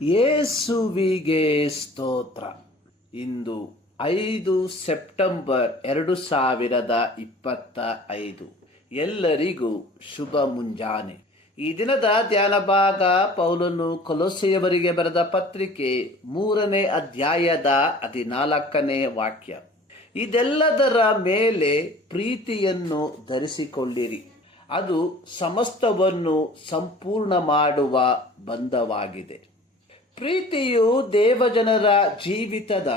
ಯೇಸುವಿಗೆ ಸ್ತೋತ್ರ. ಇಂದು 5 ಸೆಪ್ಟೆಂಬರ್ 2025. ಎಲ್ಲರಿಗೂ ಶುಭ ಮುಂಜಾನೆ. ಈ ದಿನದ ಧ್ಯಾನ ಭಾಗ ಪೌಲನು ಕೊಲೊಸ್ಸೆಯವರಿಗೆ ಬರೆದ ಪತ್ರಿಕೆ 3ನೇ ಅಧ್ಯಾಯದ 14ನೇ ವಾಕ್ಯ. ಇದೆಲ್ಲದರ ಮೇಲೆ ಪ್ರೀತಿಯನ್ನು ಧರಿಸಿಕೊಳ್ಳಿರಿ, ಅದು ಸಮಸ್ತವನ್ನು ಸಂಪೂರ್ಣ ಮಾಡುವ ಬಂಧವಾಗಿದೆ. ಪ್ರೀತಿಯು ದೇವಜನರ ಜೀವಿತದ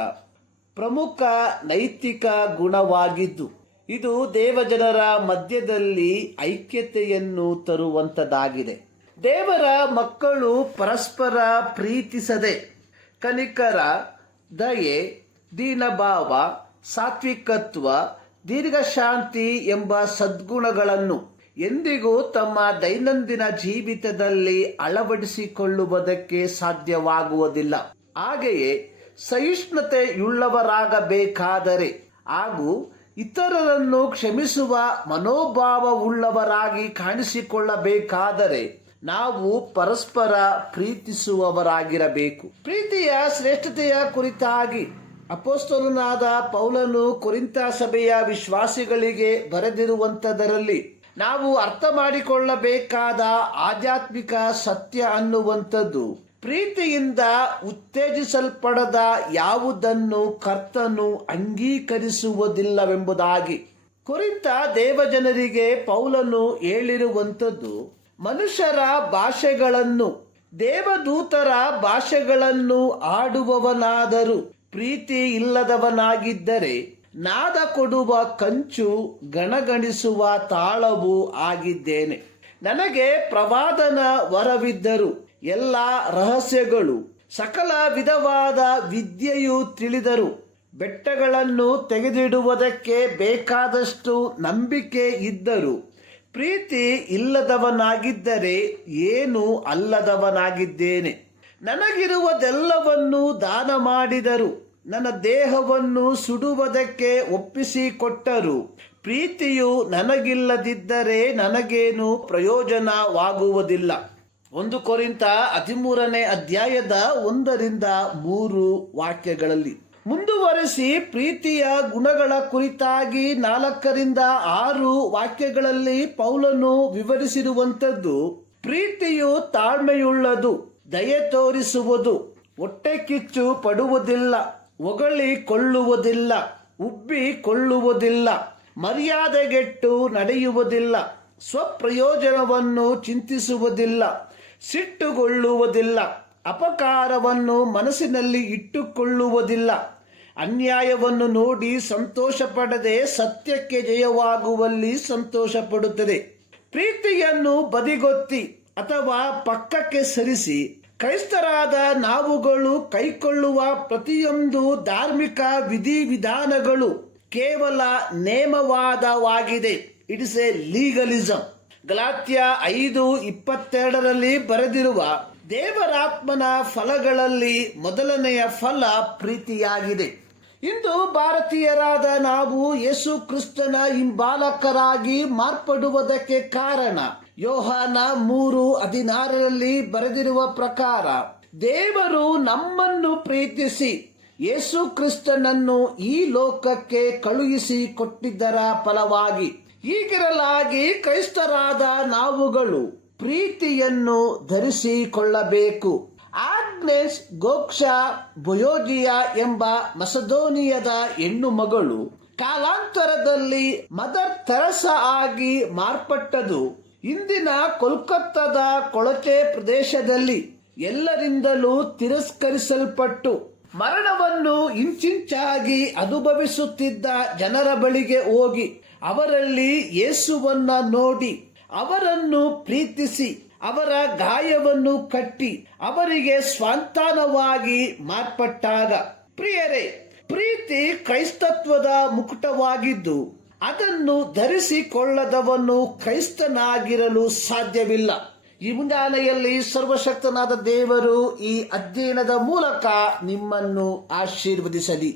ಪ್ರಮುಖ ನೈತಿಕ ಗುಣವಾಗಿದ್ದು, ಇದು ದೇವಜನರ ಮಧ್ಯದಲ್ಲಿ ಐಕ್ಯತೆಯನ್ನು ತರುವಂತದ್ದಾಗಿದೆ. ದೇವರ ಮಕ್ಕಳು ಪರಸ್ಪರ ಪ್ರೀತಿಸದೆ ಕನಿಕರ, ದಯೆ, ದೀನಭಾವ, ಸಾತ್ವಿಕತ್ವ, ದೀರ್ಘಶಾಂತಿ ಎಂಬ ಸದ್ಗುಣಗಳನ್ನು ಎಂದಿಗೂ ತಮ್ಮ ದೈನಂದಿನ ಜೀವಿತದಲ್ಲಿ ಅಳವಡಿಸಿಕೊಳ್ಳುವುದಕ್ಕೆ ಸಾಧ್ಯವಾಗುವುದಿಲ್ಲ. ಹಾಗೆಯೇ ಸಹಿಷ್ಣುತೆಯುಳ್ಳವರಾಗಬೇಕಾದರೆ ಹಾಗೂ ಇತರರನ್ನು ಕ್ಷಮಿಸುವ ಮನೋಭಾವವುಳ್ಳವರಾಗಿ ಕಾಣಿಸಿಕೊಳ್ಳಬೇಕಾದರೆ ನಾವು ಪರಸ್ಪರ ಪ್ರೀತಿಸುವವರಾಗಿರಬೇಕು. ಪ್ರೀತಿಯ ಶ್ರೇಷ್ಠತೆಯ ಕುರಿತಾಗಿ ಅಪೊಸ್ತಲನಾದ ಪೌಲನು ಕೊರಿಂಥ ಸಭೆಯ ವಿಶ್ವಾಸಿಗಳಿಗೆ ಬರೆದಿರುವಂಥದರಲ್ಲಿ ನಾವು ಅರ್ಥ ಮಾಡಿಕೊಳ್ಳಬೇಕಾದ ಆಧ್ಯಾತ್ಮಿಕ ಸತ್ಯ ಅನ್ನುವಂಥದ್ದು, ಪ್ರೀತಿಯಿಂದ ಉತ್ತೇಜಿಸಲ್ಪಡದ ಯಾವುದನ್ನು ಕರ್ತನು ಅಂಗೀಕರಿಸುವುದಿಲ್ಲವೆಂಬುದಾಗಿ. ಕೊರಿಂಥ ದೇವಜನರಿಗೆ ಪೌಲನು ಹೇಳಿರುವಂಥದ್ದು, ಮನುಷ್ಯರ ಭಾಷೆಗಳನ್ನು, ದೇವದೂತರ ಭಾಷೆಗಳನ್ನು ಆಡುವವನಾದರೂ ಪ್ರೀತಿ ಇಲ್ಲದವನಾಗಿದ್ದರೆ ನಾದ ಕೊಡುವ ಕಂಚು, ಗಣಗಣಿಸುವ ತಾಳವೂ ಆಗಿದ್ದೇನೆ. ನನಗೆ ಪ್ರವಾದನ ವರವಿದ್ದರೂ, ಎಲ್ಲ ರಹಸ್ಯಗಳು, ಸಕಲ ವಿಧವಾದ ವಿದ್ಯೆಯು ತಿಳಿದರು, ಬೆಟ್ಟಗಳನ್ನು ತೆಗೆದಿಡುವುದಕ್ಕೆ ಬೇಕಾದಷ್ಟು ನಂಬಿಕೆ ಇದ್ದರೂ ಪ್ರೀತಿ ಇಲ್ಲದವನಾಗಿದ್ದರೆ ಏನೂ ಅಲ್ಲದವನಾಗಿದ್ದೇನೆ. ನನಗಿರುವುದೆಲ್ಲವನ್ನೂ ದಾನ ಮಾಡಿದರು, ನನ್ನ ದೇಹವನ್ನು ಸುಡುವುದಕ್ಕೆ ಒಪ್ಪಿಸಿಕೊಟ್ಟರು, ಪ್ರೀತಿಯು ನನಗಿಲ್ಲದಿದ್ದರೆ ನನಗೇನು ಪ್ರಯೋಜನವಾಗುವುದಿಲ್ಲ. 1 ಕೊರಿಂಥ 13ನೇ ಅಧ್ಯಾಯದ 1-3 ವಾಕ್ಯಗಳಲ್ಲಿ ಮುಂದುವರೆಸಿ ಪ್ರೀತಿಯ ಗುಣಗಳ ಕುರಿತಾಗಿ 4-6 ವಾಕ್ಯಗಳಲ್ಲಿ ಪೌಲನು ವಿವರಿಸಿರುವಂಥದ್ದು, ಪ್ರೀತಿಯು ತಾಳ್ಮೆಯುಳ್ಳದು, ದಯೆ ತೋರಿಸುವುದು, ಹೊಟ್ಟೆ ಕಿಚ್ಚು ಪಡುವುದಿಲ್ಲ, ಹೊಗಳಿಕೊಳ್ಳುವುದಿಲ್ಲ, ಉಬ್ಬಿಕೊಳ್ಳುವುದಿಲ್ಲ, ಮರ್ಯಾದೆಗೆಟ್ಟು ನಡೆಯುವುದಿಲ್ಲ, ಸ್ವಪ್ರಯೋಜನವನ್ನು ಚಿಂತಿಸುವುದಿಲ್ಲ, ಸಿಟ್ಟುಗೊಳ್ಳುವುದಿಲ್ಲ, ಅಪಕಾರವನ್ನು ಮನಸ್ಸಿನಲ್ಲಿ ಇಟ್ಟುಕೊಳ್ಳುವುದಿಲ್ಲ, ಅನ್ಯಾಯವನ್ನು ನೋಡಿ ಸಂತೋಷ ಪಡದೆ ಸತ್ಯಕ್ಕೆ ಜಯವಾಗುವಲ್ಲಿ ಸಂತೋಷ ಪಡುತ್ತದೆ. ಪ್ರೀತಿಯನ್ನು ಬದಿಗೊತ್ತಿ ಅಥವಾ ಪಕ್ಕಕ್ಕೆ ಸರಿಸಿ ಕ್ರೈಸ್ತರಾದ ನಾವುಗಳು ಕೈಕೊಳ್ಳುವ ಪ್ರತಿಯೊಂದು ಧಾರ್ಮಿಕ ವಿಧಿವಿಧಾನಗಳು ಕೇವಲ ನೇಮವಾದವಾಗಿದೆ. It is a legalism. ಗಲಾತ್ಯ 5:22 ಬರೆದಿರುವ ದೇವರಾತ್ಮನ ಫಲಗಳಲ್ಲಿ ಮೊದಲನೆಯ ಫಲ ಪ್ರೀತಿಯಾಗಿದೆ. ಇಂದು ಭಾರತೀಯರಾದ ನಾವು ಯೇಸು ಕ್ರಿಸ್ತನ ಹಿಂಬಾಲಕರಾಗಿ ಮಾರ್ಪಡುವುದಕ್ಕೆ ಕಾರಣ ಯೋಹಾನ 3:16 ಬರೆದಿರುವ ಪ್ರಕಾರ, ದೇವರು ನಮ್ಮನ್ನು ಪ್ರೀತಿಸಿ ಯೇಸು ಕ್ರಿಸ್ತನನ್ನು ಈ ಲೋಕಕ್ಕೆ ಕಳುಹಿಸಿ ಕೊಟ್ಟಿದ್ದರ ಫಲವಾಗಿ. ಹೀಗಿರಲಾಗಿ ಕ್ರೈಸ್ತರಾದ ನಾವುಗಳು ಪ್ರೀತಿಯನ್ನು ಧರಿಸಿಕೊಳ್ಳಬೇಕು. ಆಗ್ನೆಸ್ ಗೋಕ್ಷಾ ಬೊಯೋಜಿಯಾ ಎಂಬ ಮಸದೋನಿಯದ ಹೆಣ್ಣು ಮಗಳು ಕಾಲಾಂತರದಲ್ಲಿ ಮದರ್ ತೆರೆಸಾ ಆಗಿ ಮಾರ್ಪಟ್ಟದು ಇಂದಿನ ಕೋಲ್ಕತ್ತಾದ ಕೊಳಚೆ ಪ್ರದೇಶದಲ್ಲಿ ಎಲ್ಲರಿಂದಲೂ ತಿರಸ್ಕರಿಸಲ್ಪಟ್ಟು ಮರಣವನ್ನು ಇಂಚಿಂಚಾಗಿ ಅನುಭವಿಸುತ್ತಿದ್ದ ಜನರ ಬಳಿಗೆ ಹೋಗಿ ಅವರಲ್ಲಿ ಯೇಸುವನ್ನ ನೋಡಿ ಅವರನ್ನು ಪ್ರೀತಿಸಿ ಅವರ ಗಾಯವನ್ನು ಕಟ್ಟಿ ಅವರಿಗೆ ಸ್ವಾಂತಾನವಾಗಿ ಮಾರ್ಪಟ್ಟಾಗ, ಪ್ರಿಯರೇ, ಪ್ರೀತಿ ಕ್ರೈಸ್ತತ್ವದ ಮುಕುಟವಾಗಿದ್ದು ಅದನ್ನು ಧರಿಸಿಕೊಳ್ಳದವನು ಕ್ರೈಸ್ತನಾಗಿರಲು ಸಾಧ್ಯವಿಲ್ಲ. ಈ ಮುಂಜಾನೆಯಲ್ಲಿ ಸರ್ವಶಕ್ತನಾದ ದೇವರು ಈ ಅಧ್ಯಯನದ ಮೂಲಕ ನಿಮ್ಮನ್ನು ಆಶೀರ್ವದಿಸಲಿ.